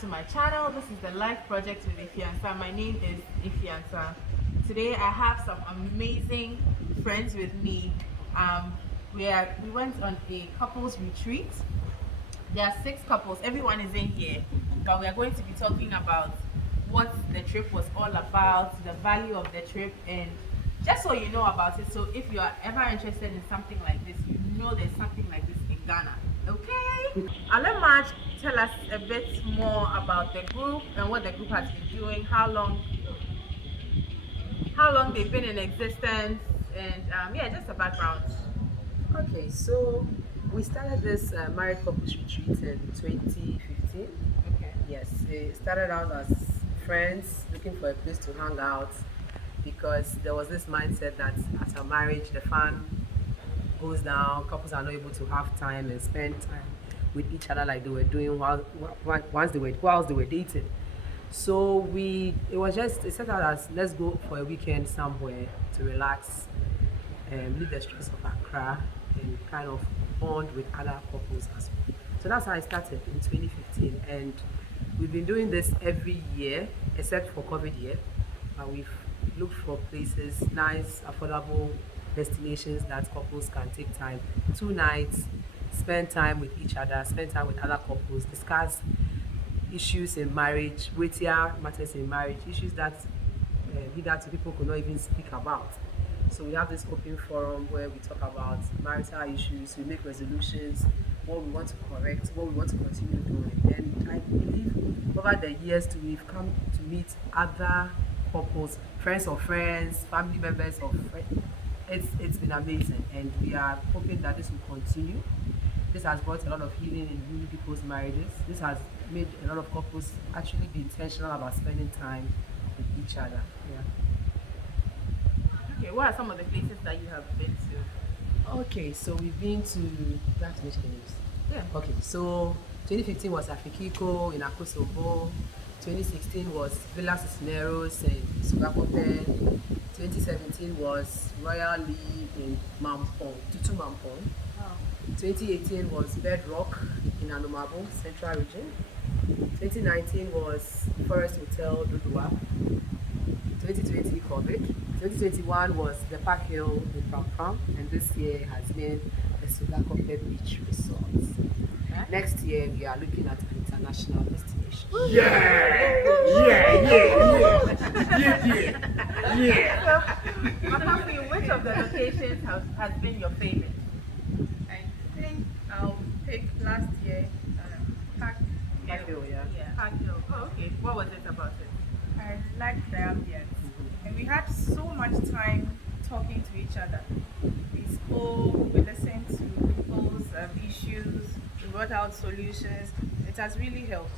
to my channel. This is the Life Project with Ifiansa. My name is Ifiansa. Today I have some amazing friends with me. We went on a couples retreat. There are 6 couples. Everyone is in here, but we are going to be talking about what the trip was all about, the value of the trip, and just so you know about it. So if you are ever interested in something like this, you know there's something like this in Ghana. Okay? I'll let Marge tell us a bit more about the group and what the group has been doing, how long they've been in existence, and yeah, just a background. Okay, so we started this married couples retreat in 2015. Okay. Yes, it started out as friends looking for a place to hang out because there was this mindset that after marriage the fun goes down, couples are not able to have time and spend time with each other like they were doing whilst they were dating. So it started out as let's go for a weekend somewhere to relax and leave the stress of Accra and kind of bond with other couples as well. So that's how I started in 2015, and we've been doing this every year except for COVID year. We've looked for places, nice, affordable destinations that couples can take time, 2 nights, spend time with each other, spend time with other couples, discuss issues in marriage, weightier matters in marriage, issues that hitherto people could not even speak about. So we have this open forum where we talk about marital issues, we make resolutions, what we want to correct, what we want to continue doing. And I believe over the years we've come to meet other couples, friends of friends, family members of friends. It's been amazing, and we are hoping that this will continue. This has brought a lot of healing in many people's marriages. This has made a lot of couples actually be intentional about spending time with each other. Yeah. Okay, what are some of the places that you have been to? Okay, so we've been to, you have to mention the names. Yeah. Okay, so 2015 was Afikiko in Akosobo. 2016 was Villa Cisneros in Sogakope. 2017 was Royal Lee in Mampong, Tutu Mampong. Oh. 2018 was Bedrock in Anomabo, Central Region. 2019 was Forest Hotel, Dudua. 2020 COVID. 2021 was the Park Hill in Pram, and this year has been the Sogsakope Beach Resort. Okay. Next year we are looking at an international destination. So, Papa, for you, which of the locations has been your favorite? I think I'll pick last year Park Park Hill, yeah. Park Hill. Oh, okay. What was it about it? I liked the ambience. And we had so much time talking to each other. We spoke, we listened to people's issues, we brought out solutions. It has really helped.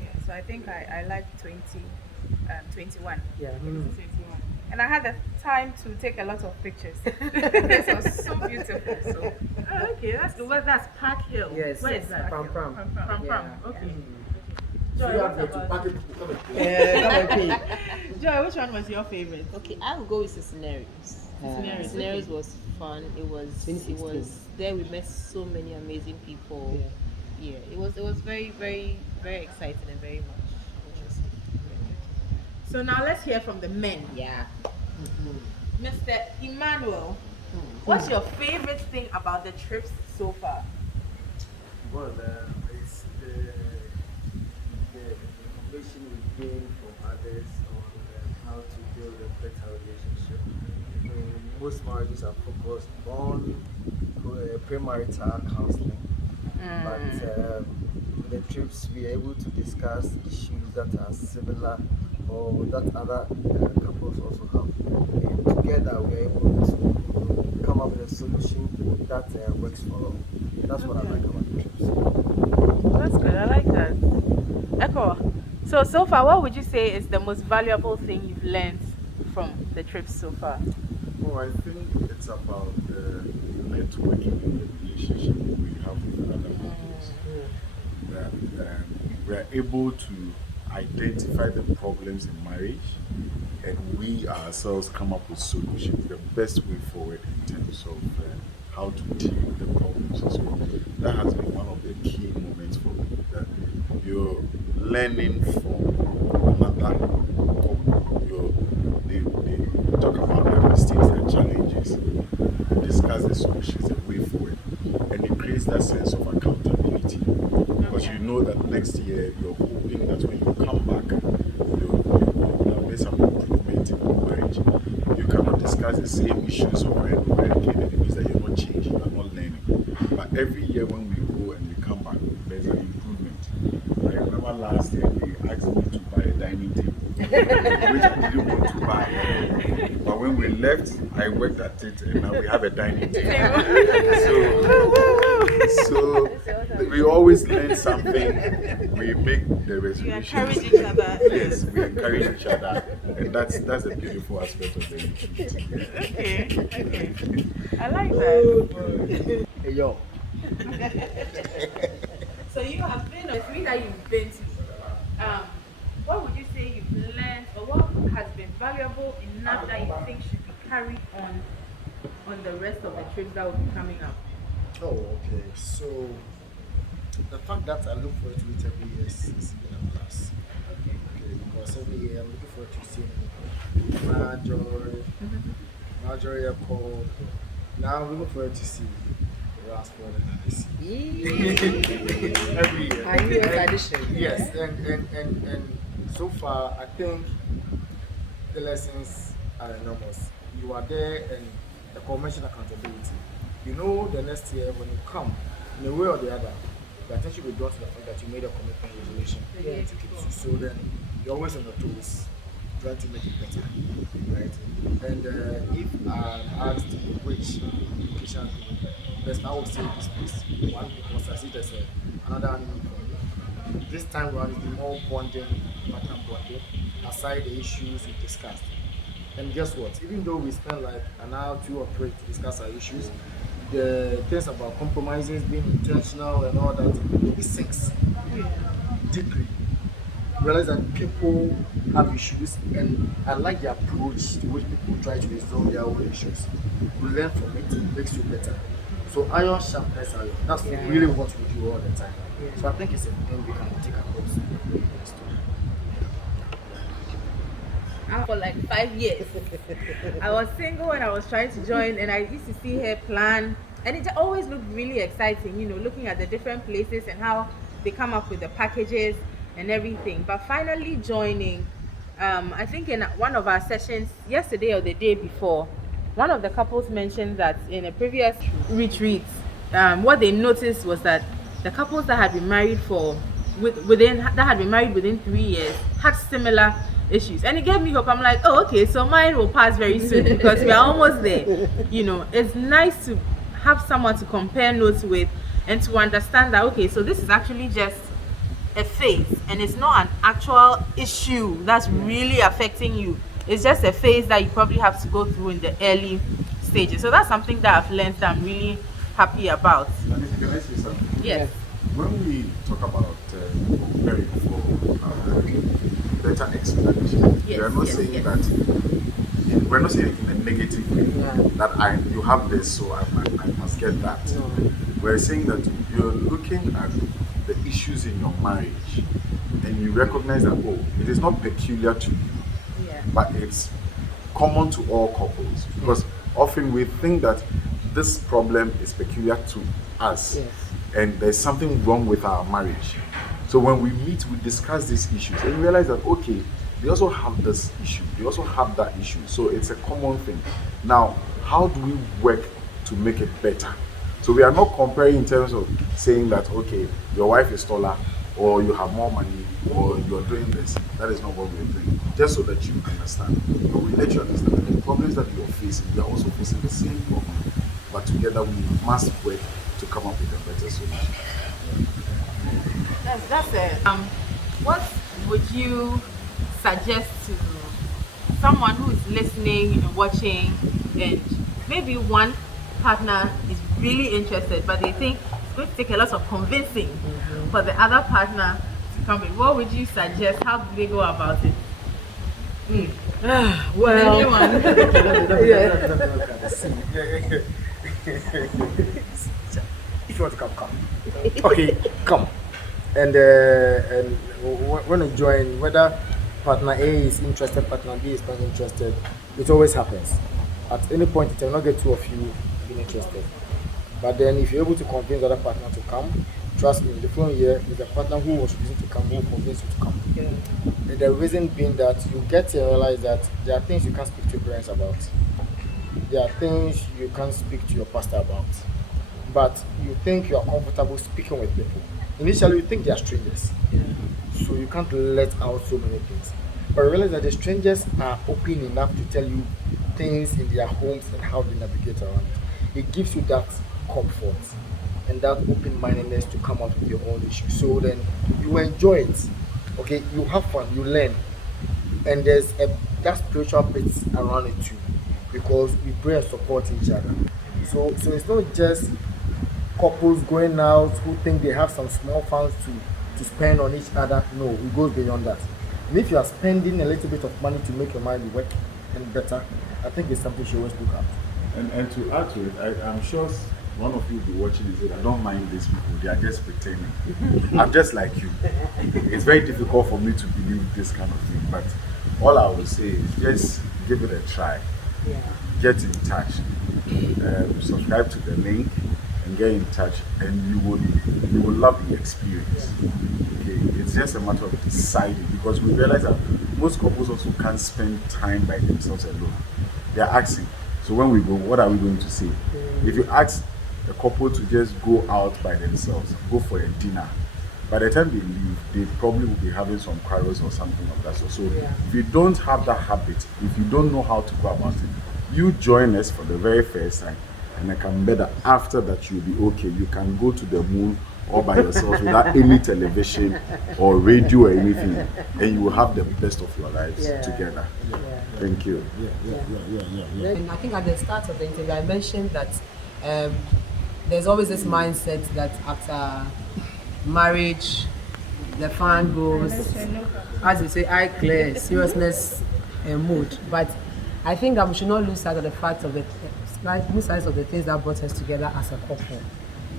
Yeah, so I think I liked 2021. Yeah. 2021. And I had the time to take a lot of pictures. This was so beautiful. So Oh, okay. That's good. Well, that's Park Hill. Yes. Where is that? Pram. From Yeah. Okay. So Joy, you what have to about pack it to come and play. Yeah, come and pay. Joy, which one was your favorite? Okay, I will go with Cisneros. Cisneros, Cisneros okay. was fun. It was 2016. there we met so many amazing people. Yeah, it was very, very, very exciting and very much interesting. So now let's hear from the men. Yeah. Mr. Emmanuel, what's your favorite thing about the trips so far? Well, it's the information we gain from others on how to build a better relationship. Most marriages are focused on premarital counseling, but with the trips we are able to discuss issues that are similar or that other couples also have. And together we are able to come up with a solution that works for all. That's what I like about the trips. That's good. I like that. Echo. So far, what would you say is the most valuable thing you've learned from the trips so far? Well, I think it's about the networking and the relationship we have with other couples. That we're able to identify the problems in marriage, and we ourselves come up with solutions, the best way forward in terms of how to deal with the problems. So that has been one of the key moments for me, that you're learning from another couple. They talk about the mistakes and challenges, discuss the solutions and way forward, and it creates that sense of accountability, because you know that next year you're hoping that when you come back, you have made some improvement in your marriage. You cannot discuss the same issues over and over again, and it means that you're not changing, you're not learning. But every year when we go and we come back, there's an improvement. I remember last year they asked me to buy a dining table, which I didn't want to buy. But when we left, I worked at it, and now we have a dining table. So we always learn something. We make the resolutions. You encourage each other. Yes, we encourage each other, and that's a beautiful aspect of the retreat. Okay. I like that. Hey, yo. So you have been a three that you've been to. What would you say you've learned, or what has been valuable enough that you think should be carried on the rest of the trips that will be coming up? Oh, okay. So the fact that I look forward to it every year is even a plus. Okay, because every year I'm looking forward to seeing Marjorie call. Now I'm looking forward to see Rascal and Alice. Every year. Are you a tradition? Yes, and so far I think the lessons are enormous. You are there, and the convention accountability. You know, the next year when you come, in a way or the other, the attention will be drawn to the fact that you made a commitment resolution to keep you. So then you're always on your toes, trying to make it better, right? And if I'm asked which education best, I would say this place. One, because I see there's another animal for me. This time around, it's more bonding, partner bonding, aside the issues we discussed. And guess what? Even though we spend like an hour, 2 or 3 to discuss our issues, the things about compromises, being intentional and all that, it sinks deeply. Realize that people have issues, and I like the approach to which people try to resolve their own issues. We learn from it, it makes you better. So iron sharpens iron. That's really what we do all the time. So I think it's a thing we can take across. For like 5 years. I was single and I was trying to join, and I used to see her plan, and it always looked really exciting, you know, looking at the different places and how they come up with the packages and everything. But finally joining, I think in one of our sessions yesterday or the day before, one of the couples mentioned that in a previous retreat, what they noticed was that the couples that had been married within 3 years had similar issues, and it gave me hope. I'm like, oh, okay, so mine will pass very soon because we are almost there. You know, it's nice to have someone to compare notes with and to understand that, okay, so this is actually just a phase, and it's not an actual issue that's really affecting you. It's just a phase that you probably have to go through in the early stages. So that's something that I've learned that I'm really happy about. Can I say something? Yes. When we talk about preparing for better explanation, we are not saying that we're not saying it in a negative way that you have this, so I must get that. No. We're saying that you're looking at the issues in your marriage, and you recognize that, oh, it is not peculiar to you, but it's common to all couples, because often we think that this problem is peculiar to us, and there's something wrong with our marriage. So when we meet, we discuss these issues, and we realize that, okay, they also have this issue, they also have that issue, so it's a common thing. Now, how do we work to make it better? So we are not comparing in terms of saying that, okay, your wife is taller, or you have more money, or you're doing this. That is not what we're doing. Just so that you understand. But we let you understand that the problems that you're facing, we are also facing the same problem. But together we must work to come up with a better solution. That's it. What would you suggest to someone who is listening and watching, and maybe one partner is really interested, but they think it's going to take a lot of convincing for the other partner to come in? What would you suggest? How do they go about it? Well, If you want to come, come. Okay, come. And when you join, whether partner A is interested, partner B is not interested, it always happens. At any point, it will not get two of you being interested. But then, if you're able to convince the other partner to come, trust me, the following year, with the partner who was refusing to come, who will convince you to come. The reason being that you get to realize that there are things you can't speak to your parents about. There are things you can't speak to your pastor about. But you think you are comfortable speaking with people. Initially, you think they are strangers. So you can't let out so many things. But realize that the strangers are open enough to tell you things in their homes and how they navigate around it. It gives you that comfort and that open-mindedness to come out with your own issues. So then you enjoy it. Okay, you have fun, you learn. And there's that spiritual bit around it too. Because we pray and support each other. So it's not just couples going out who think they have some small funds to spend on each other. No, it goes beyond that. And if you are spending a little bit of money to make your mind work and better, I think it's something you always look at. And to add to it, I'm sure one of you will be watching and say, I don't mind these people, they are just pretending. I'm just like you. It's very difficult for me to believe this kind of thing, but all I will say is just give it a try. Get in touch. Subscribe to the link and get in touch, and you will love the experience. Okay, it's just a matter of deciding, because we realize that most couples also can't spend time by themselves alone. They're asking. So when we go, what are we going to say? If you ask a couple to just go out by themselves, go for a dinner, by the time they leave, they probably will be having some quarrels or something of that sort. So if you don't have that habit, if you don't know how to go about it, you join us for the very first time, and I can bet that after that you'll be okay. You can go to the moon all by yourselves without any television or radio or anything, and you will have the best of your lives together. Thank you. And I think at the start of the interview, I mentioned that there's always this mindset that after marriage, the fan goes, as you say, eye clear, seriousness and mood. But I think that we should not lose sight of the fact of lose sight of the things that brought us together as a couple.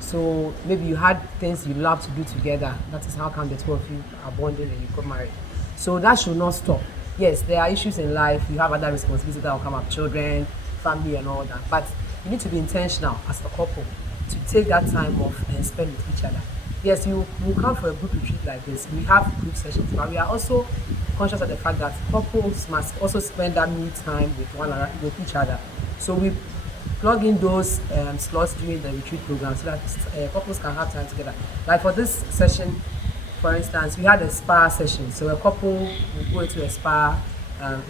So maybe you had things you love to do together. That is how come the two of you are bonding and you got married. So that should not stop. Yes, there are issues in life. You have other responsibilities that will come up, children, family, and all that. But you need to be intentional as a couple to take that time off and spend with each other. Yes, you will come for a group retreat like this. We have group sessions, but we are also conscious of the fact that couples must also spend that me time with one another, with each other. So we plug in those slots during the retreat program so that couples can have time together. Like for this session, for instance, we had a spa session. So a couple will go into a spa,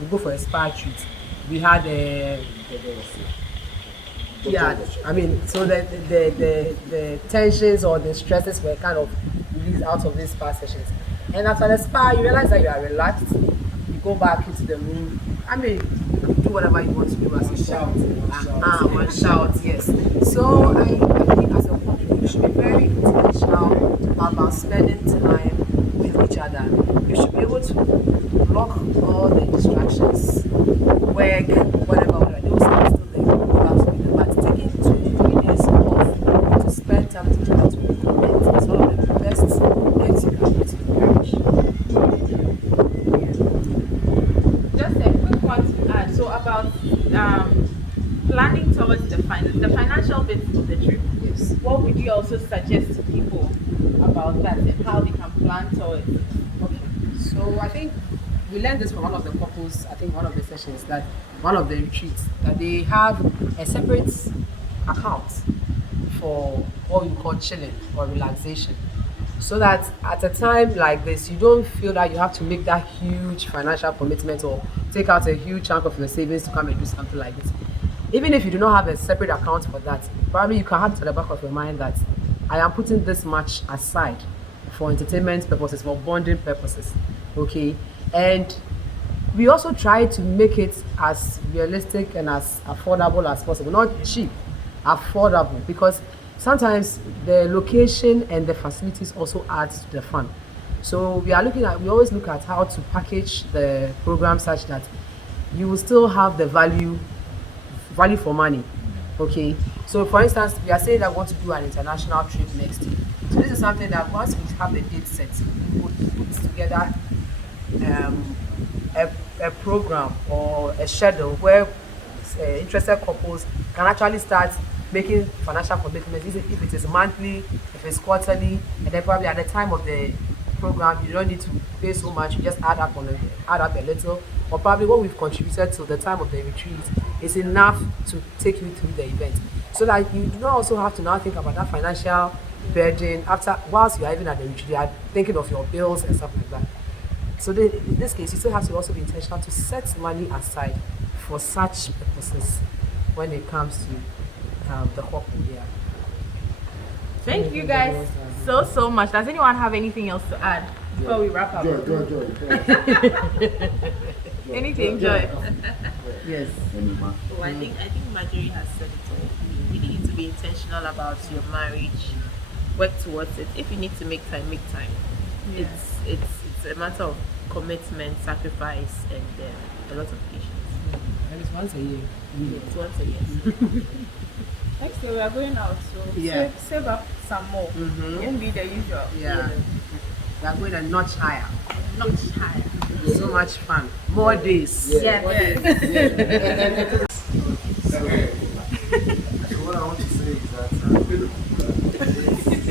we go for a spa treat. We had so the tensions or the stresses were kind of released out of these spa sessions. And after the spa, you realize that you are relaxed. You go back into the room. I mean, you can do whatever you want to do as a shout. One shout, yes. So I think as a couple, you should be very intentional about spending time with each other. You should be able to block all the distractions, work, whatever. Those are still there. But taking 2-3 days off to spend time with each other to reconnect is one of the best things you can do to your marriage. Just a quick one to add. So about planning towards the financial bit of the trip. Yes. What would you also suggest to people about that and how they can plan towards it? Okay. So I think we learned this from one of the couples, I think one of the sessions, that one of the retreats, that they have a separate account for what we call chilling or relaxation. So that at a time like this, you don't feel that you have to make that huge financial commitment or take out a huge chunk of your savings to come and do something like this. Even if you do not have a separate account for that, probably you can have it at the back of your mind that I am putting this much aside for entertainment purposes, for bonding purposes, okay? And we also try to make it as realistic and as affordable as possible, not cheap, affordable, because sometimes the location and the facilities also add to the fun. So we always look at how to package the program such that you will still have the value for money, Okay, so for instance, we are saying that we want to do an international trip next year. So this is something that once we have a date set, we would put together um, a program or a schedule where interested couples can actually start making financial commitments. If it is monthly, if it's quarterly, and then probably at the time of the program, you don't need to pay so much. You just add up a little, or probably what we've contributed to the time of the retreat is enough to take you through the event, so that you do not also have to now think about that financial burden after whilst you are even at the retreat. You are thinking of your bills and stuff like that. So in this case, you still have to also be intentional to set money aside for such purposes when it comes to the couple. Yeah. Thank you guys so much. Does anyone have anything else to add before we wrap up? Joy. Anything, Joy? Yes. Well, I think Marjorie has said it all. You need to be intentional about your marriage. Work towards it. If you need to make time, make time. Yeah. It's a matter of commitment, sacrifice, and a lot of patience. And it's once a year. It's once a year. Next year we are going out, so Yeah. save up some more. Mhm. Won't be the usual. Yeah. We are going a notch higher. So much fun. More days. Yes. So what I want to say is that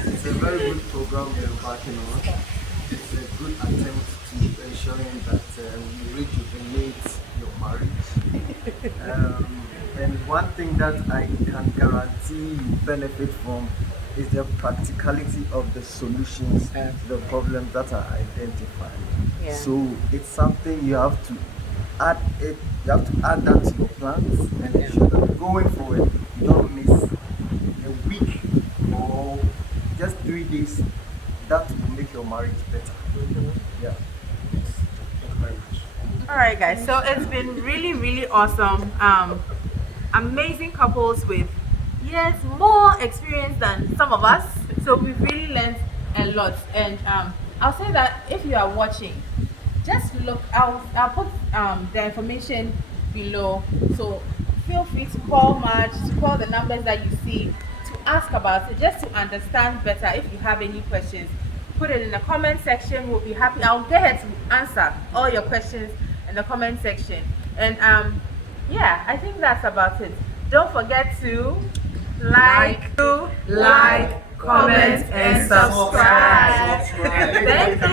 it's a very good program we are embarking on. It's a good attempt to ensuring that you rejuvenate your marriage. And one thing that I can guarantee you benefit from is the practicality of the solutions to the problems that are identified. Yeah. So it's something you have to add it. You have to add that to your plans and ensure that going forward you don't miss a week or just 3 days. That will make your marriage better. Yeah. All right, guys. So it's been really awesome. Amazing couples with more experience than some of us. So we've really learned a lot. And I'll say that if you are watching, just look. I'll put the information below. So feel free to call Marge, to call the numbers that you see, to ask about it, just to understand better. If you have any questions, put it in the comment section. We'll be happy. I'll get her to answer all your questions in the comment section. And yeah, I think that's about it. Don't forget to like, comment, and subscribe. Thank you.